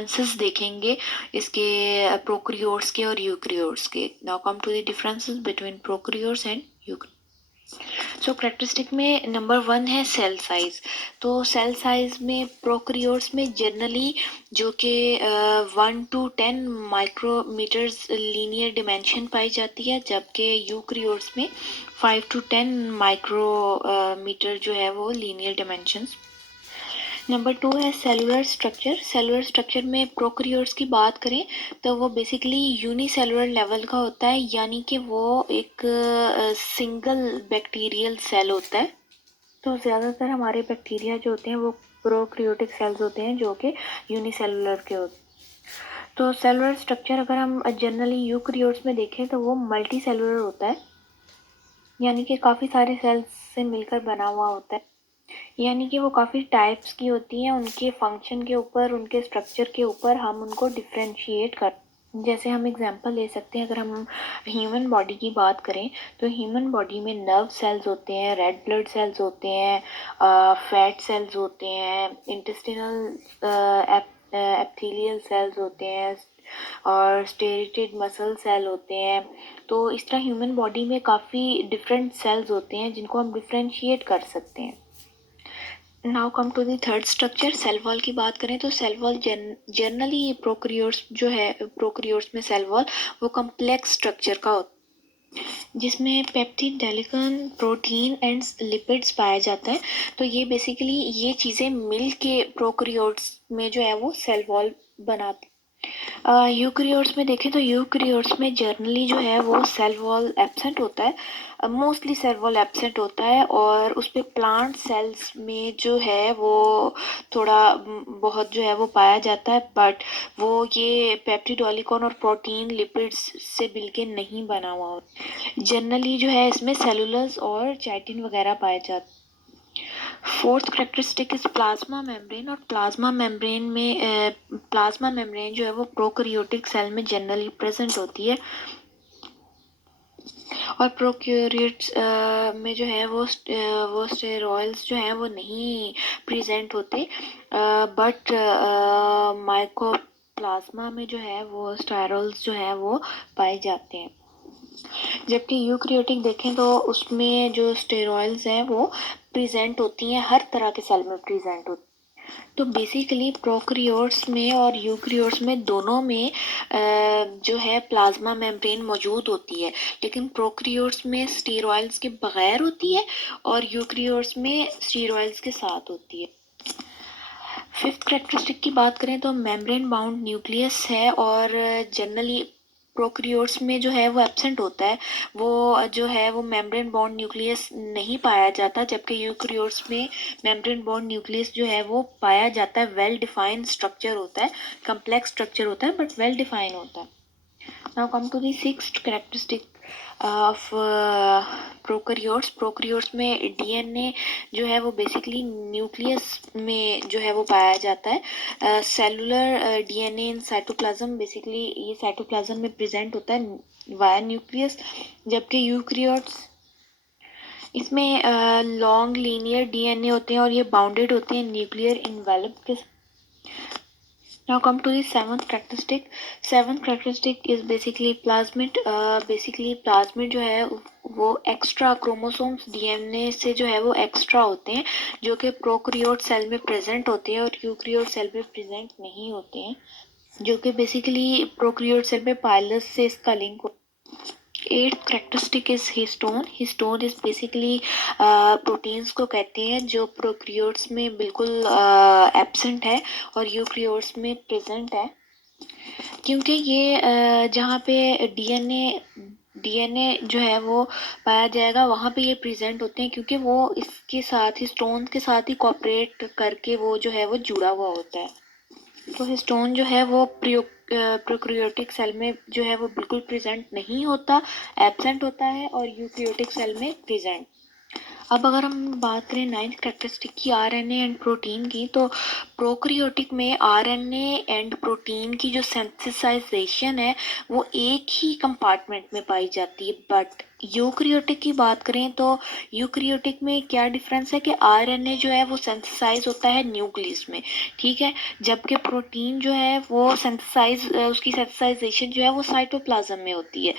Differences देखेंगे इसके prokaryotes के और यूकैरियोट्स के। Now come to the differences between prokaryotes and eukaryotes. So characteristic में नंबर 1 है सेल साइज। तो सेल साइज में प्रोकैरियोट्स में जनरली जो कि 1 to 10 माइक्रोमीटर्स लीनियर डिमेंशन पाई जाती है, जबकि यूकैरियोट्स में 5 to 10 माइक्रोमीटर जो है वो लीनियर डिमेंशंस। नंबर 2 है सेलुलर स्ट्रक्चर। सेलुलर स्ट्रक्चर में प्रोकैरियोट्स की बात करें तो वो बेसिकली यूनिसेलुलर लेवल का होता है, यानी कि वो एक सिंगल बैक्टीरियल सेल होता है। तो ज़्यादातर हमारे बैक्टीरिया जो होते हैं वो प्रोकैरियोटिक सेल्स होते हैं जो कि यूनिसेलुलर के होते हैं। तो सेलुलर स्ट्रक्चर अगर हम जनरली यूकैरियोट्स में देखें तो वो मल्टी सेलुलर होता है, यानी कि काफ़ी सारे सेल्स से मिलकर बना हुआ होता है, यानी कि वो काफ़ी टाइप्स की होती हैं। उनके फंक्शन के ऊपर, उनके स्ट्रक्चर के ऊपर हम उनको डिफ्रेंशिएट कर, जैसे हम एग्जांपल ले सकते हैं। अगर हम ह्यूमन बॉडी की बात करें तो ह्यूमन बॉडी में नर्व सेल्स होते हैं, रेड ब्लड सेल्स होते हैं, फैट सेल्स होते हैं, इंटेस्टिनल एपिथेलियल सेल्स होते हैं और स्टेरेटेड मसल सेल होते हैं। तो इस तरह ह्यूमन बॉडी में काफ़ी डिफरेंट सेल्स होते हैं जिनको हम डिफ्रेंशिएट कर सकते हैं। Now come to the third structure, cell wall की बात करें तो सेल वॉल जनरली प्रोकैरियोट्स जो है, प्रोकैरियोट्स में सेल वॉल वो कम्प्लेक्स स्ट्रक्चर का होता है जिसमें पेप्टिड, डेलिकन, प्रोटीन एंड लिपिड्स पाया जाता है। तो ये बेसिकली ये चीज़ें मिल के प्रोकैरियोट्स में जो है वो सेल वॉल बनाते हैं। यूकैरियोट्स में देखें तो यूकैरियोट्स में जर्नली जो है वो सेल वॉल एब्सेंट होता है, मोस्टली सेल वॉल एब्सेंट होता है, और उस पर प्लांट सेल्स में जो है वो थोड़ा बहुत जो है वो पाया जाता है, बट वो ये पेप्टिड, ऑलिगोन और प्रोटीन लिपिड्स से मिलके नहीं बना हुआ होता। जनरली जो है इसमें सेलुलस और चाइटिन वगैरह पाए जाते हैं। Fourth characteristic is plasma membrane. और प्लाज्मा मेम्ब्रेन में प्लाज्मा मेम्ब्रेन जो है वो प्रोकैरियोटिक सेल में जनरली प्रेजेंट होती है, और प्रोकैरियोट्स में जो है वो स्टेरॉयल्स जो हैं वो नहीं प्रेजेंट होते, बट माइकोप्लाज्मा में जो है वो स्टेरॉयल्स जो है वो पाए जाते हैं। जबकि यूकैरियोटिक देखें तो उसमें जो स्टेरॉयल्स हैं वो प्रेजेंट होती हैं, हर तरह के सेल में प्रेजेंट होती हैं। तो बेसिकली प्रोकैरियोट्स में और यूकैरियोट्स में दोनों में जो है प्लाज्मा मेम्ब्रेन मौजूद होती है, लेकिन प्रोकैरियोट्स में स्टेरॉयल्स के बगैर होती है और यूकैरियोट्स में स्टेरॉयल्स के साथ होती है। फिफ्थ करेक्टरिस्टिक की बात करें तो मेम्ब्रेन बाउंड न्यूक्लियस है, और जनरली प्रोकैरियोट्स में जो है वो एब्सेंट होता है, वो जो है वो मेम्ब्रेन बॉन्ड न्यूक्लियस नहीं पाया जाता, जबकि यूकैरियोट्स में मेम्ब्रेन बॉन्ड न्यूक्लियस जो है वो पाया जाता है। वेल डिफाइंड स्ट्रक्चर होता है, कम्प्लेक्स स्ट्रक्चर होता है बट वेल डिफाइंड होता है। Now come to the sixth characteristic of prokaryotes. Prokaryotes में डीएनए जो है वो बेसिकली न्यूक्लियस में जो है वो पाया जाता है। Cellular DNA in cytoplasm, basically ये साइटोप्लाज्म में प्रेजेंट होता है वाया न्यूक्लियस, जबकि यूकैरियोट्स इसमें लॉन्ग लीनियर डीएनए होते हैं और ये बाउंडेड होते हैं न्यूक्लियर इन्वेलप के। Now come to the seventh characteristic. Seventh characteristic is basically plasmid. Basically plasmid जो है वो एक्स्ट्रा क्रोमोसोम्स डीएनए से जो है वो एक्स्ट्रा होते हैं, जो कि प्रोकैरियोट सेल में प्रेजेंट होते हैं और यूकैरियोट सेल में प्रेजेंट नहीं होते हैं, जो कि बेसिकली प्रोकैरियोट सेल में पाइलस से इसका लिंक हो। Eighth characteristic is histone. Histone is basically proteins को कहते हैं जो प्रोकैरियोट्स में बिल्कुल एब्सेंट है और यूकैरियोट्स में प्रेजेंट है, क्योंकि ये जहाँ पे डीएनए जो है वो पाया जाएगा वहाँ पे ये प्रेजेंट होते हैं, क्योंकि वो इसके साथ, हिस्टोन के साथ ही कोऑपरेट करके वो जो है वो जुड़ा हुआ होता है। तो हिस्टोन जो है वो प्रोकैरियोटिक सेल में जो है वो बिल्कुल प्रेजेंट नहीं होता, एब्सेंट होता है, और यूकैरियोटिक सेल में प्रेजेंट। अब अगर हम बात करें नाइन्थ कैरेक्टरिस्टिक की आरएनए एंड प्रोटीन की, तो प्रोकैरियोटिक में आरएनए एंड प्रोटीन की जो सिंथेसाइजेशन है वो एक ही कंपार्टमेंट में पाई जाती है। बट यूकैरियोटिक की बात करें तो यूकैरियोटिक में क्या डिफरेंस है कि आरएनए जो है वो सिंथेसाइज होता है न्यूक्लियस में, ठीक है, जबकि प्रोटीन जो है वो उसकी सिंथेसाइजेशन जो है वो साइटोप्लाज्म में होती है।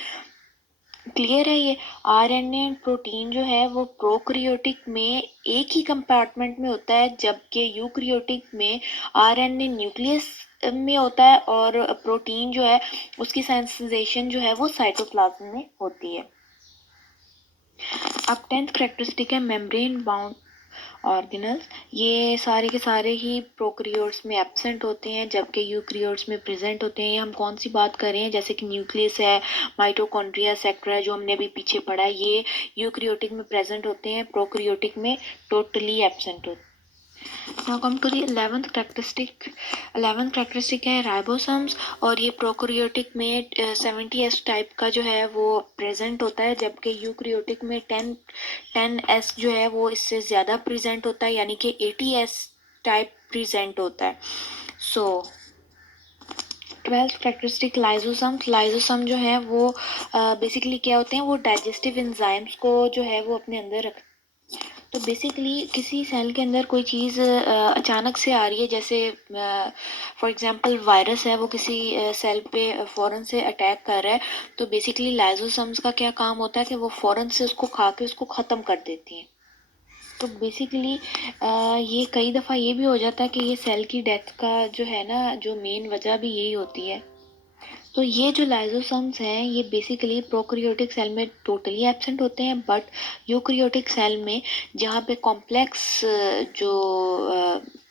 क्लियर है ये? आरएनए एंड प्रोटीन जो है वो प्रोकैरियोटिक में एक ही कंपार्टमेंट में होता है, जबकि यूकैरियोटिक में आरएनए न्यूक्लियस में होता है और प्रोटीन जो है उसकी सेंसिटाइजेशन जो है वो साइटोप्लाज्म में होती है। अब 10th कैरेक्टरिस्टिक है मेम्ब्रेन बाउंड ऑर्गेनल्स। ये सारे के सारे ही प्रोकैरियोट्स में एब्सेंट होते हैं जबकि यूकैरियोट्स में प्रेजेंट होते हैं। हम कौन सी बात कर रहे हैं, जैसे कि न्यूक्लियस है, माइटोकॉन्ड्रिया, सेक्टर है, जो हमने अभी पीछे पढ़ा है, ये यूकैरियोटिक में प्रेजेंट होते हैं, प्रोकैरियोटिक में टोटली एब्सेंट होते हैं। Now come to the 11th characteristic. 11th characteristic है राइबोसोम्स, और ये प्रोकैरियोटिक में 70s टाइप का जो है वो प्रेजेंट होता है, जबकि यूकैरियोटिक में 10s जो है वो इससे ज़्यादा प्रेजेंट होता है, यानी कि 80s टाइप प्रेजेंट होता है। सो 12th कैरेक्टरिस्टिक लाइजोसम जो है वो बेसिकली क्या होते हैं, वो डाइजेस्टिव एंजाइम्स को जो है वो अपने अंदर रखते हैं। तो बेसिकली किसी सेल के अंदर कोई चीज़ अचानक से आ रही है, जैसे फॉर एग्जांपल वायरस है, वो किसी सेल पे फ़ौरन से अटैक कर रहा है, तो बेसिकली लाइजोसम्स का क्या काम होता है कि वो फ़ौरन से उसको खा के उसको ख़त्म कर देती हैं। तो बेसिकली ये कई दफ़ा ये भी हो जाता है कि ये सेल की डेथ का जो है ना, जो मेन वजह भी यही होती है। तो ये जो लाइजोसोम्स हैं ये बेसिकली प्रोकैरियोटिक सेल में टोटली एब्सेंट होते हैं, बट यूकैरियोटिक सेल में जहाँ पे कॉम्प्लेक्स जो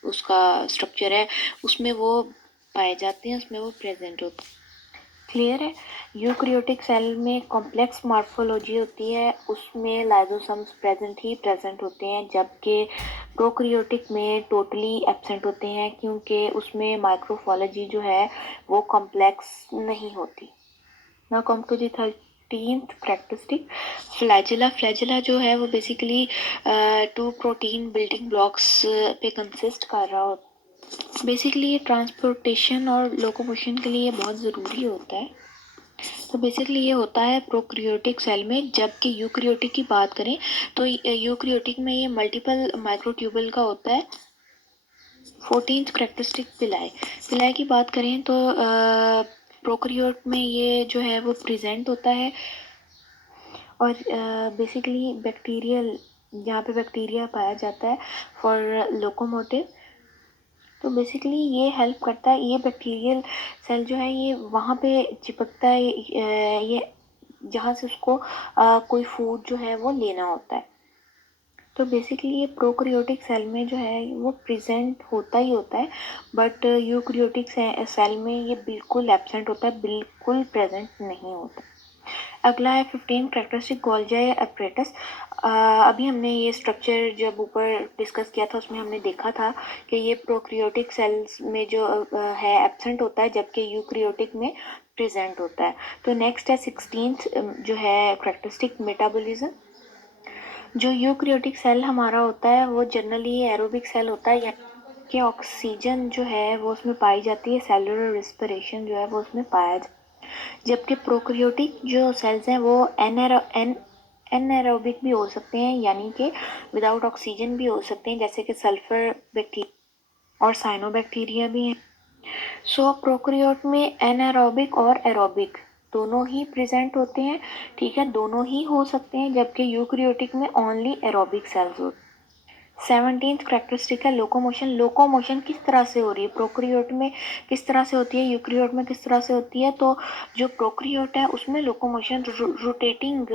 उसका स्ट्रक्चर है उसमें वो पाए जाते हैं, उसमें वो प्रेजेंट होते हैं। क्लियर है? यूकैरियोटिक सेल में कॉम्प्लेक्स मॉर्फोलॉजी होती है, उसमें लाइजोसोम्स प्रेजेंट ही प्रेजेंट होते हैं, जबकि प्रोकैरियोटिक में टोटली एब्सेंट होते हैं, क्योंकि उसमें माइक्रोफोलॉजी जो है वो कॉम्प्लेक्स नहीं होती। Now come to the 13th characteristic flagella. Flagella जो है वो बेसिकली 2 प्रोटीन बिल्डिंग ब्लॉक्स पे कंसिस्ट कर रहा होता है। बेसिकली ये ट्रांसपोर्टेशन और लोकोमोशन के लिए बहुत ज़रूरी होता है। तो बेसिकली ये होता है प्रोकैरियोटिक सेल में, जबकि यूकैरियोटिक की बात करें तो यूकैरियोटिक में ये मल्टीपल माइक्रोट्यूबल का होता है। 14th कैरेक्टरिस्टिक पिलाई। पिलाई की बात करें तो प्रोकैरियोट में ये जो है वो प्रेजेंट होता है, और बेसिकली बैक्टीरियल, जहाँ पे बैक्टीरिया पाया जाता है फॉर लोकोमोटिव। तो बेसिकली ये हेल्प करता है, ये बैक्टीरियल सेल जो है ये वहाँ पे चिपकता है, ये जहाँ से उसको कोई फूड जो है वो लेना होता है। तो बेसिकली ये प्रोकैरियोटिक सेल में जो है वो प्रेजेंट होता ही होता है, बट यूकैरियोटिक सेल में ये बिल्कुल एब्सेंट होता है, बिल्कुल प्रेजेंट नहीं होता। अगला है 15 कैरेक्टरिस्टिक गोल्गी एपरेटस। अभी हमने ये स्ट्रक्चर जब ऊपर डिस्कस किया था उसमें हमने देखा था कि ये प्रोकैरियोटिक सेल्स में जो है एब्सेंट होता है, जबकि यूकैरियोटिक में प्रेजेंट होता है। तो नेक्स्ट है 16th जो है कैरेक्टरिस्टिक मेटाबॉलिज्म। जो यूकैरियोटिक सेल हमारा होता है वो जनरली एरोबिक सेल होता है, कि ऑक्सीजन जो है वो उसमें पाई जाती है, सेलुलर रेस्पिरेशन जो है वो उसमें पाया जाता है। जबकि प्रोकैरियोटिक जो सेल्स हैं वो एनएरोबिक भी हो सकते हैं, यानी कि विदाउट ऑक्सीजन भी हो सकते हैं, जैसे कि सल्फर बैक्टीरिया और साइनोबैक्टीरिया भी हैं। सो प्रोकैरियोट में एनारोबिक और एरोबिक दोनों ही प्रेजेंट होते हैं, ठीक है, दोनों ही हो सकते हैं, जबकि यूकैरियोटिक में ओनली एरोबिक सेल्स होते हैं। 17th कैरेक्टरिस्टिक है लोकोमोशन। लोकोमोशन किस तरह से हो रही है, प्रोकैरियोट में किस तरह से होती है, यूकैरियोट में किस तरह से होती है? तो जो प्रोकैरियोट है उसमें लोकोमोशन रोटेटिंग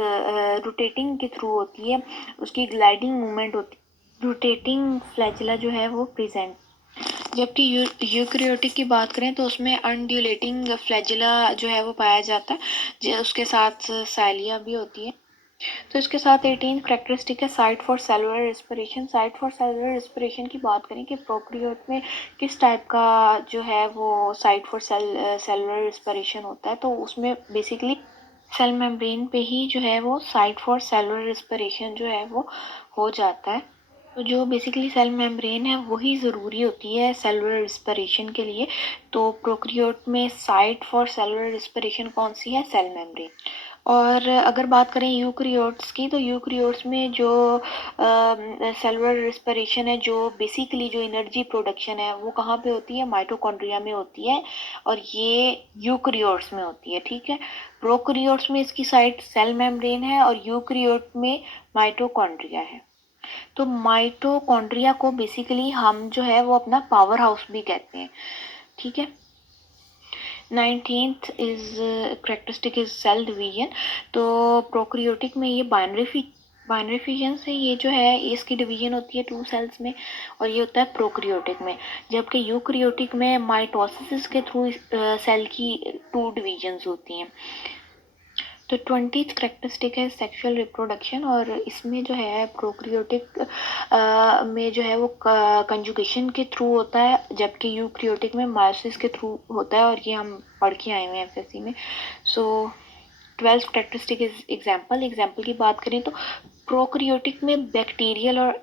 के थ्रू होती है, उसकी ग्लाइडिंग मूवमेंट होती है, रोटेटिंग फ्लैजिला जो है वो प्रेजेंट। जबकि यूकैरियोटिक की बात करें तो उसमें अनड्यूलेटिंग फ्लैजिला जो है वो पाया जाता है, उसके साथ साइलिया भी होती है। तो इसके साथ 18th कैरेक्टरिस्टिक है site for cellular respiration. Site for cellular respiration की बात करें कि प्रोकैरियोट में किस टाइप का जो है वो साइट फॉर सेलुलर रेस्पिरेशन होता है, तो उसमें बेसिकली सेल मेम्ब्रेन पे ही जो है वो साइट फॉर सेलुलर रिस्पिरेशन जो है वो हो जाता है। तो जो बेसिकली सेल मेम्ब्रेन है वही ज़रूरी होती है सेलुलर रिस्पिरेशन के लिए। तो प्रोकैरियोट में साइट फॉर सेलुलर रिस्पिरेशन कौन सी है? Cell membrane. और अगर बात करें यूकैरियोट्स की, तो यूकैरियोट्स में जो सेलुलर रिस्पिरेशन है, जो बेसिकली जो एनर्जी प्रोडक्शन है वो कहाँ पे होती है? माइटोकॉन्ड्रिया में होती है, और ये यूकैरियोट्स में होती है। ठीक है, प्रोकैरियोट्स में इसकी साइट सेल मेम्ब्रेन है और यूकैरियोट में माइटोकॉन्ड्रिया है। तो माइटोकॉन्ड्रिया को बेसिकली हम जो है वो अपना पावर हाउस भी कहते हैं। ठीक है, 19th is characteristic is cell division. तो प्रोकैरियोटिक में ये बाइनरी फिजन से ये जो है इसकी डिवीजन होती है 2 सेल्स में, और ये होता है प्रोकैरियोटिक में। जबकि यूकैरियोटिक में माइटोसिस के थ्रू सेल की 2 डिवीजन्स होती हैं। तो 20th करेक्टरिस्टिक है सेक्सुअल रिप्रोडक्शन, और इसमें जो है प्रोकैरियोटिक में जो है वो कंजुगेशन के थ्रू होता है, जबकि यूकैरियोटिक में मायोसिस के थ्रू होता है, और ये हम पढ़ के आए हुए हैं एफएससी में। सो 12th करेक्टरिस्टिक इज एग्जाम्पल की बात करें तो प्रोकैरियोटिक में बैक्टीरियल और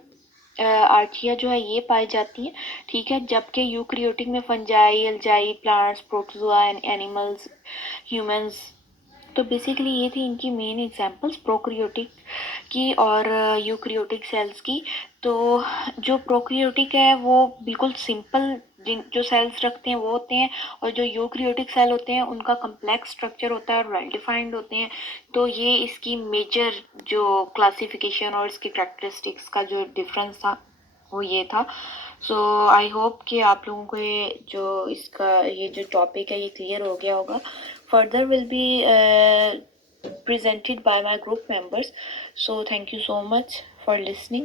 आर्चिया जो है ये पाई जाती हैं। ठीक है, जबकि यूकैरियोटिक में fungi, algae, plants, protozoa, animals, humans. तो बेसिकली ये थी इनकी मेन एग्जांपल्स प्रोकैरियोटिक की और यूकैरियोटिक सेल्स की। तो जो प्रोकैरियोटिक है वो बिल्कुल सिंपल जिन जो सेल्स रखते हैं वो होते हैं, और जो यूकैरियोटिक सेल होते हैं उनका कम्प्लेक्स स्ट्रक्चर होता है और वेल डिफाइंड होते हैं। तो ये इसकी मेजर जो क्लासिफिकेशन और इसके कैरेक्टरिस्टिक्स का जो डिफरेंस था वो ये था। सो आई होप कि आप लोगों को ये जो इसका ये जो टॉपिक है ये क्लियर हो गया होगा। Further will be presented by my group members. So thank you so much for listening.